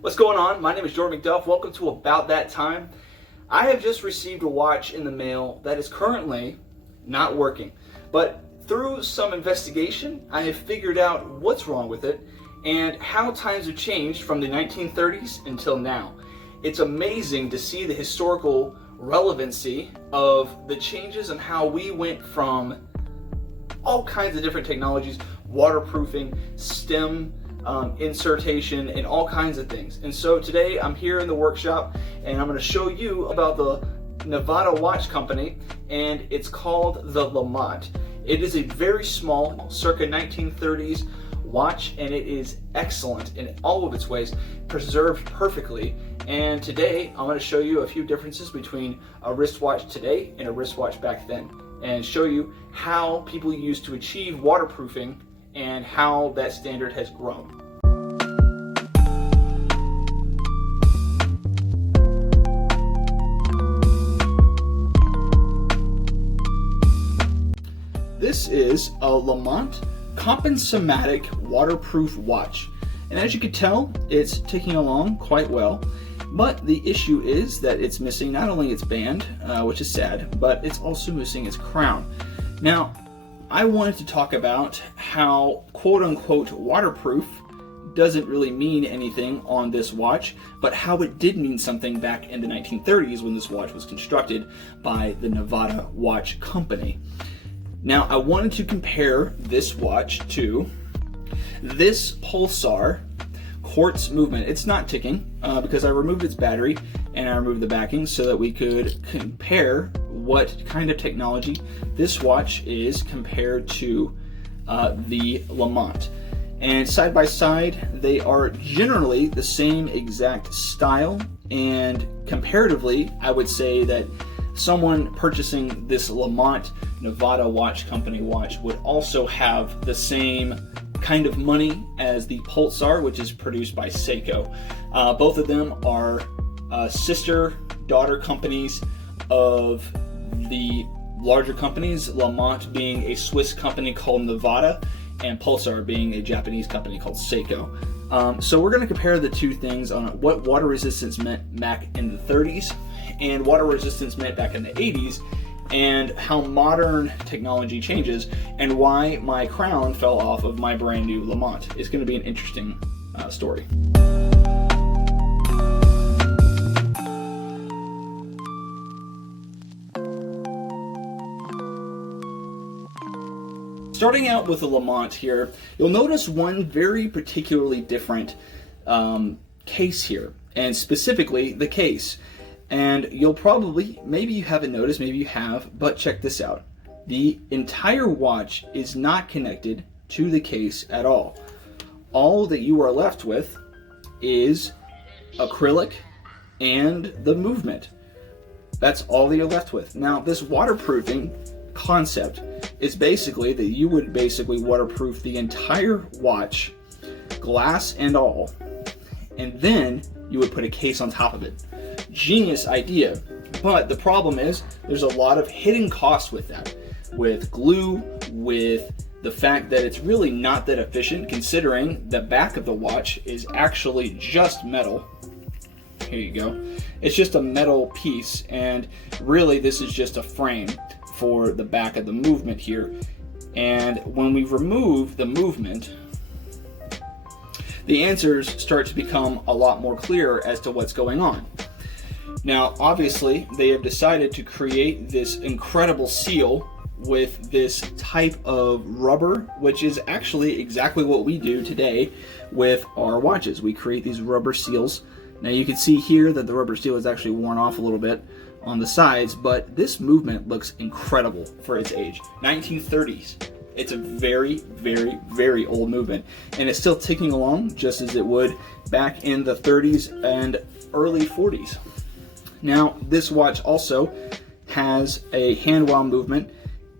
What's going on? My name is Jordan McDuff. Welcome to About That Time. I have just received a watch in the mail that is currently not working. But through some investigation, I have figured out what's wrong with it and how times have changed from the 1930s until now. It's amazing to see the historical relevancy of the changes in how we went from all kinds of different technologies, waterproofing, stem, insertation, and all kinds of things. And so today I'm here in the workshop and I'm going to show you about the Nevada watch company, and it's called the Lamont. It is a very small, circa 1930s watch, and it is excellent in all of its ways, preserved perfectly. And today I'm going to show you a few differences between a wristwatch today and a wristwatch back then, and show you how people used to achieve waterproofing and how that standard has grown. This is a Lamont Compensamatic waterproof watch, and as you can tell, it's ticking along quite well. But the issue is that it's missing not only its band, which is sad, but it's also missing its crown. Now, I wanted to talk about how quote-unquote waterproof doesn't really mean anything on this watch, but how it did mean something back in the 1930s when this watch was constructed by the Nevada Watch Company. Now, I wanted to compare this watch to this pulsar quartz movement. It's not ticking because I removed its battery and I removed the backing so that we could compare what kind of technology this watch is compared to the Lamont. And side by side, they are generally the same exact style, and comparatively, I would say that someone purchasing this Lamont Nevada Watch Company watch would also have the same kind of money as the Pulsar, which is produced by Seiko. Both of them are sister-daughter companies of the larger companies, Lamont being a Swiss company called Nevada, and Pulsar being a Japanese company called Seiko. So we're going to compare the two things on what water resistance meant back in the 30s and water resistance meant back in the 80s, and how modern technology changes, and why my crown fell off of my brand new Lamont. It's going to be an interesting story. Starting out with the Lamont here, you'll notice one very particularly different case here, and specifically the case. And you'll probably, maybe you haven't noticed, maybe you have, but check this out. The entire watch is not connected to the case at all. All that you are left with is acrylic and the movement. That's all that you're left with. Now, this waterproofing concept is basically that you would basically waterproof the entire watch, glass and all, and then you would put a case on top of it. Genius idea, but the problem is there's a lot of hidden costs with that, with glue, with the fact that it's really not that efficient, considering the back of the watch is actually just metal. Here you go. It's just a metal piece, and really this is just a frame for the back of the movement here. And when we remove the movement, the answers start to become a lot more clear as to what's going on. Now, obviously, they have decided to create this incredible seal with this type of rubber, which is actually exactly what we do today with our watches. We create these rubber seals. Now, you can see here that the rubber seal is actually worn off a little bit on the sides, but this movement looks incredible for its age. 1930s. It's a very, very, very old movement, and it's still ticking along just as it would back in the 30s and early 40s. Now, this watch also has a hand wound movement,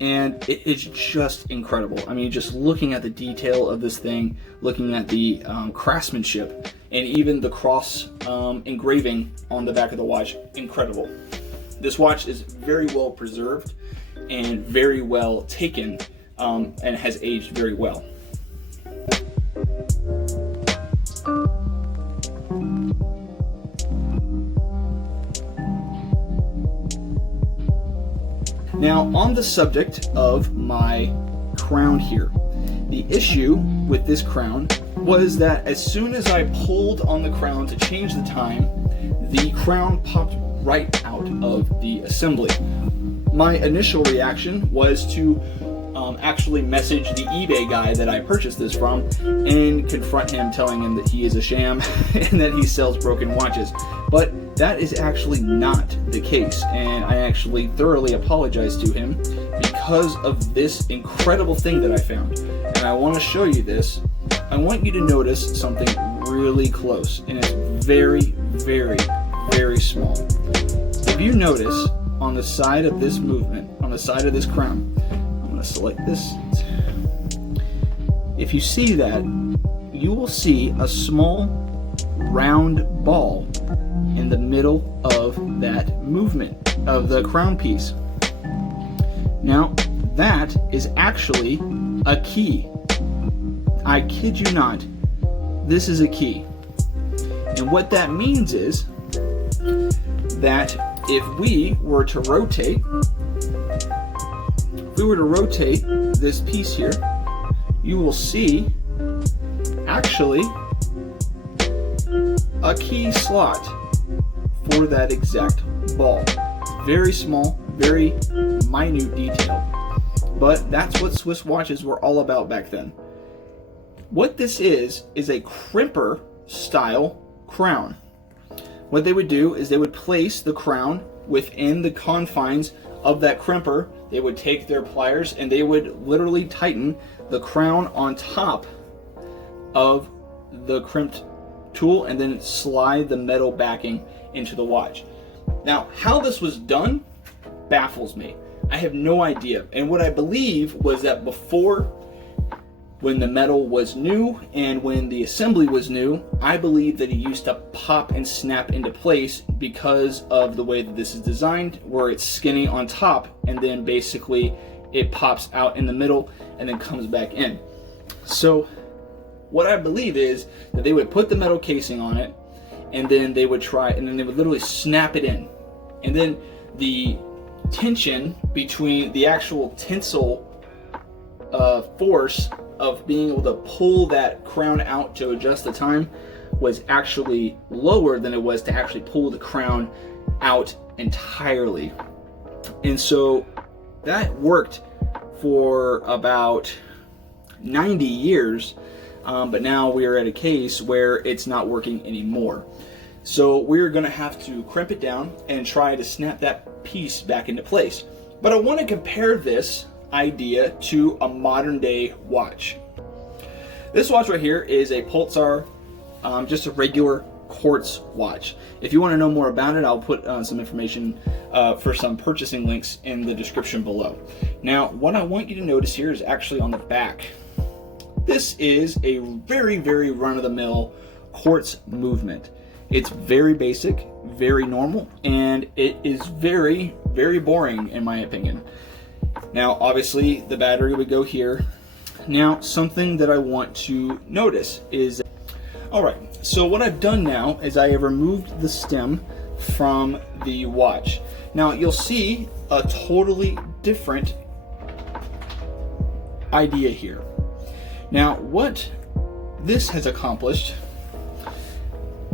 and it is just incredible. I mean, just looking at the detail of this thing, looking at the craftsmanship, and even the cross engraving on the back of the watch, incredible. This watch is very well preserved and very well taken, and has aged very well. Now, on the subject of my crown here, the issue with this crown was that as soon as I pulled on the crown to change the time, the crown popped right out of the assembly. My initial reaction was to actually message the eBay guy that I purchased this from and confront him, telling him that he is a sham and that he sells broken watches. But that is actually not the case, and I actually thoroughly apologized to him because of this incredible thing that I found. And I want to show you this. I want you to notice something really close, and it's very, very, very small. If you notice on the side of this movement, on the side of this crown, I'm going to select this. If you see that, you will see a small round ball in the middle of that movement of the crown piece. Now, that is actually a key. I kid you not, this is a key. And what that means is that if we were to rotate this piece here, you will see actually a key slot for that exact ball. Very small, very minute detail. But that's what Swiss watches were all about back then. What this is a crimper style crown. What they would do is they would place the crown within the confines of that crimper. They would take their pliers and they would literally tighten the crown on top of the crimped tool and then slide the metal backing into the watch. Now, how this was done baffles me. I have no idea. And what I believe was that before, when the metal was new and when the assembly was new, I believe that it used to pop and snap into place because of the way that this is designed, where it's skinny on top and then basically it pops out in the middle and then comes back in. So what I believe is that they would put the metal casing on it and then they would literally snap it in. And then the tension between the actual tensile force of being able to pull that crown out to adjust the time was actually lower than it was to actually pull the crown out entirely. And so that worked for about 90 years, but now we are at a case where it's not working anymore. So we're going to have to crimp it down and try to snap that piece back into place. But I want to compare this idea to a modern day watch. This watch right here is a Pulsar, just a regular quartz watch. If you want to know more about it, I'll put some information for some purchasing links in the description below. Now, what I want you to notice here is actually on the back. This is a very, very run-of-the-mill quartz movement. It's very basic, very normal, and it is very, very boring in my opinion. Now, obviously, the battery would go here. Now, something that I want to notice is, alright, so what I've done now is I have removed the stem from the watch. Now, you'll see a totally different idea here. Now, what this has accomplished,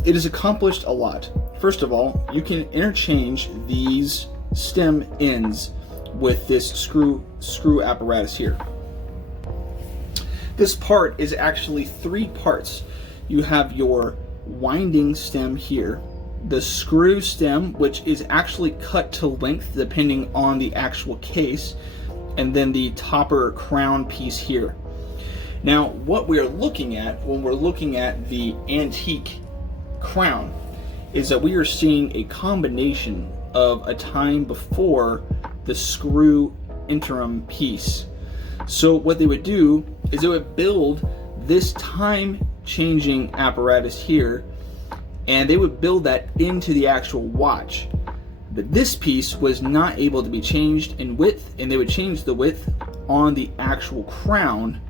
it has accomplished a lot. First of all, you can interchange these stem ends with this screw apparatus here. This part is actually 3 parts. You have your winding stem here, the screw stem, which is actually cut to length depending on the actual case, and then the topper crown piece here. Now, what we are looking at when we're looking at the antique crown is that we are seeing a combination of a time before the screw interim piece. So what they would do is they would build this time changing apparatus here, and they would build that into the actual watch. But this piece was not able to be changed in width, and they would change the width on the actual crown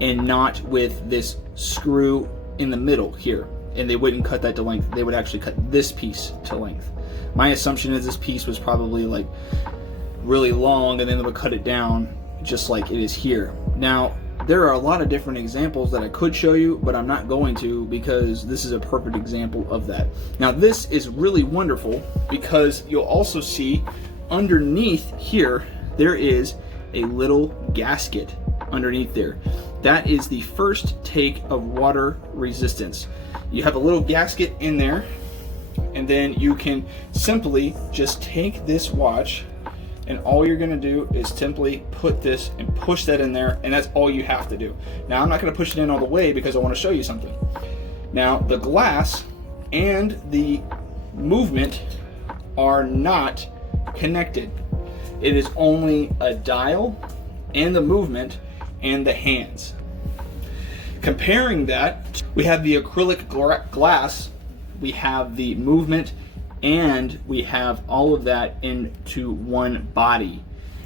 and not with this screw in the middle here. And they wouldn't cut that to length, they would actually cut this piece to length. My assumption is this piece was probably like really long and then it would cut it down just like it is here. Now, there are a lot of different examples that I could show you, but I'm not going to because this is a perfect example of that. Now, this is really wonderful because you'll also see underneath here, there is a little gasket underneath there. That is the first take of water resistance. You have a little gasket in there, and then you can simply just take this watch, and all you're gonna do is simply put this and push that in there, and that's all you have to do. Now, I'm not gonna push it in all the way because I wanna show you something. Now, the glass and the movement are not connected. It is only a dial and the movement and the hands. Comparing that, we have the acrylic glass, we have the movement, and we have all of that into one body,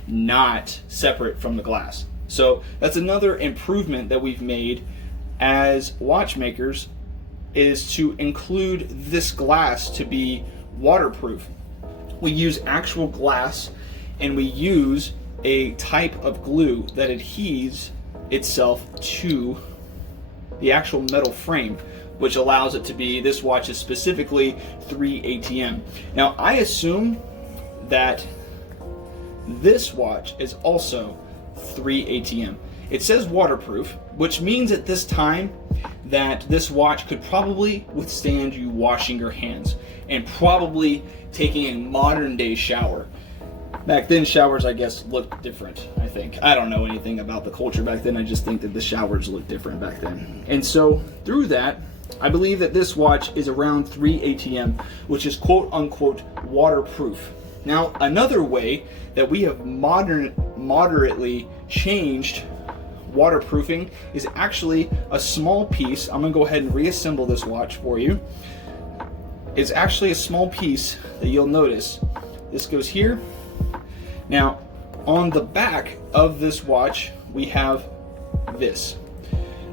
not separate from the glass. So that's another improvement that we've made as watchmakers, is to include this glass to be waterproof. We use actual glass, and we use a type of glue that adheres itself to the actual metal frame, which allows it to be, this watch is specifically 3 ATM. Now, I assume that this watch is also 3 ATM. It says waterproof, which means at this time that this watch could probably withstand you washing your hands and probably taking a modern day shower. Back then, showers, I guess, looked different, I think. I don't know anything about the culture back then. I just think that the showers looked different back then. And so, through that, I believe that this watch is around 3 ATM, which is quote-unquote waterproof. Now, another way that we have moderately changed waterproofing is actually a small piece. I'm going to go ahead and reassemble this watch for you. It's actually a small piece that you'll notice. This goes here. Now, on the back of this watch, we have this.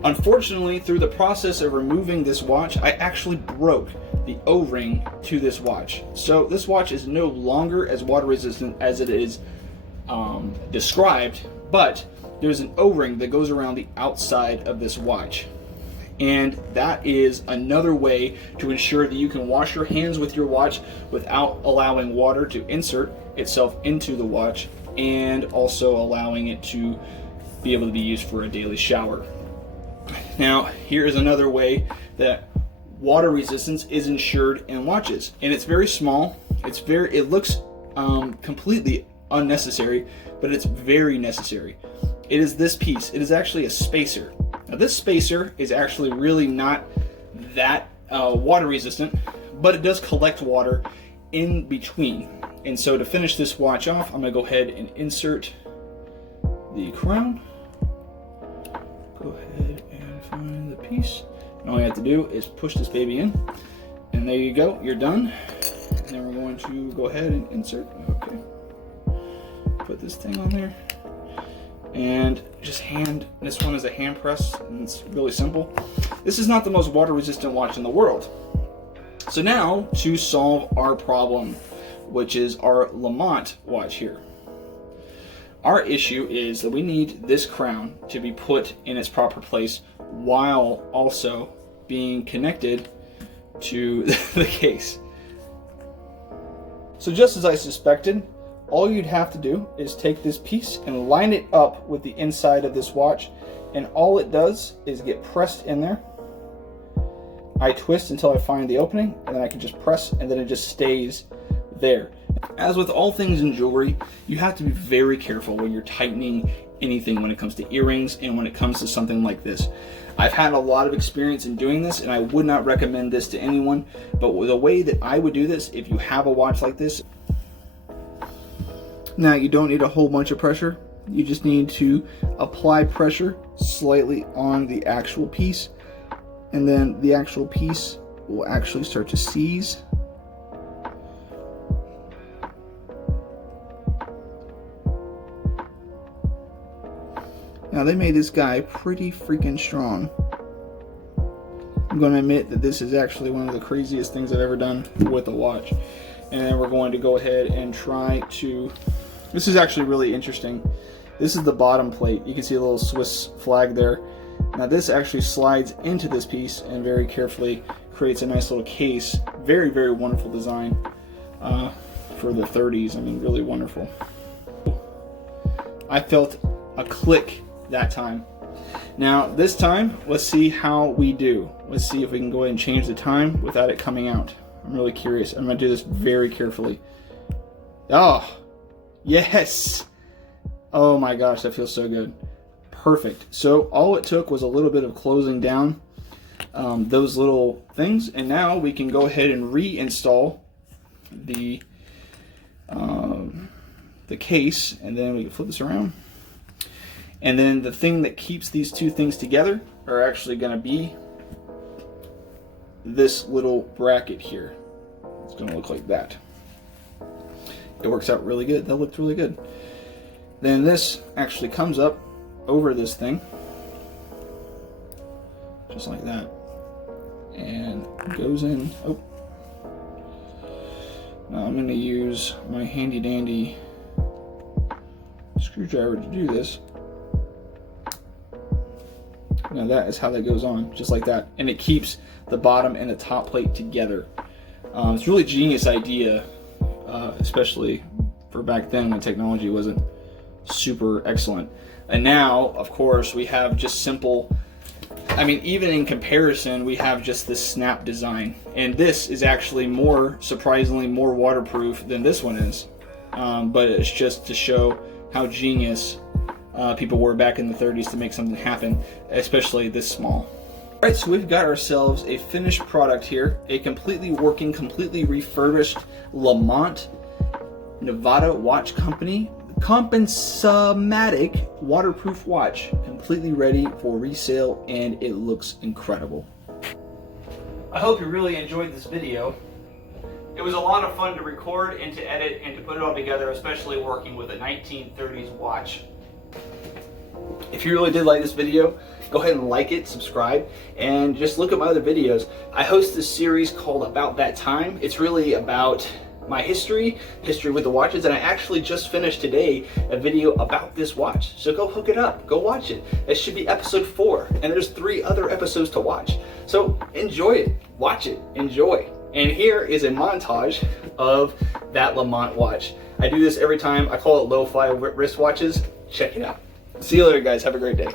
Unfortunately, through the process of removing this watch, I actually broke the O-ring to this watch. So this watch is no longer as water resistant as it is described, but there's an O-ring that goes around the outside of this watch. And that is another way to ensure that you can wash your hands with your watch without allowing water to insert itself into the watch, and also allowing it to be able to be used for a daily shower. Now, here is another way that water resistance is ensured in watches, and it's very small. It looks completely unnecessary, but it's very necessary. It is this piece. It is actually a spacer. Now, this spacer is actually really not that water resistant, but it does collect water in between. And so to finish this watch off, I'm going to go ahead and insert the crown. Go ahead and find the piece. And all you have to do is push this baby in. And there you go, you're done. And then we're going to go ahead and insert. Okay. Put this thing on there. And just this one is a hand press, and it's really simple. This is not the most water resistant watch in the world. So now, to solve our problem, which is our Lamont watch here. Our issue is that we need this crown to be put in its proper place while also being connected to the case. So just as I suspected, all you'd have to do is take this piece and line it up with the inside of this watch, and all it does is get pressed in there. I twist until I find the opening, and then I can just press, and then it just stays there. As with all things in jewelry, you have to be very careful when you're tightening anything when it comes to earrings and when it comes to something like this. I've had a lot of experience in doing this, and I would not recommend this to anyone, but the way that I would do this, if you have a watch like this, now you don't need a whole bunch of pressure. You just need to apply pressure slightly on the actual piece, and then the actual piece will actually start to seize. Now, they made this guy pretty freaking strong. I'm going to admit that this is actually one of the craziest things I've ever done with a watch. And then we're going to go ahead and try to This is actually really interesting. This is the bottom plate. You can see a little Swiss flag there. Now this actually slides into this piece and very carefully creates a nice little case. Very, very wonderful design for the 30s. I mean, really wonderful. I felt a click that time. Now this time, let's see how we do. Let's see if we can go ahead and change the time without it coming out. I'm really curious. I'm going to do this very carefully. Oh, yes. Oh my gosh, that feels so good. Perfect. So all it took was a little bit of closing down those little things, and now we can go ahead and reinstall the case, and then we can flip this around. And then the thing that keeps these two things together are actually going to be this little bracket here. It's going to look like that. It works out really good. That looked really good. Then this actually comes up over this thing, just like that, and goes in. Oh, now I'm going to use my handy dandy screwdriver to do this. Now that is how that goes on, just like that, and it keeps the bottom and the top plate together. It's a really genius idea, especially for back then when technology wasn't super excellent. And now, of course, we have just simple, I mean, even in comparison, we have just this snap design. And this is actually surprisingly more waterproof than this one is. But it's just to show how genius people were back in the 30s to make something happen, especially this small. All right, so we've got ourselves a finished product here, a completely working, completely refurbished Lamont, Nevada watch company, Compensamatic waterproof watch, completely ready for resale, and it looks incredible. I hope you really enjoyed this video. It was a lot of fun to record and to edit and to put it all together, especially working with a 1930s watch. If you really did like this video, go ahead and like it, subscribe, and just look at my other videos. I host this series called About That Time. It's really about my history with the watches, and I actually just finished today a video about this watch. So go hook it up, go watch it. It should be episode 4, and there's 3 other episodes to watch. So enjoy it, watch it, enjoy. And here is a montage of that Lamont watch. I do this every time. I call it lo-fi wristwatches. Check it out. See you later, guys. Have a great day.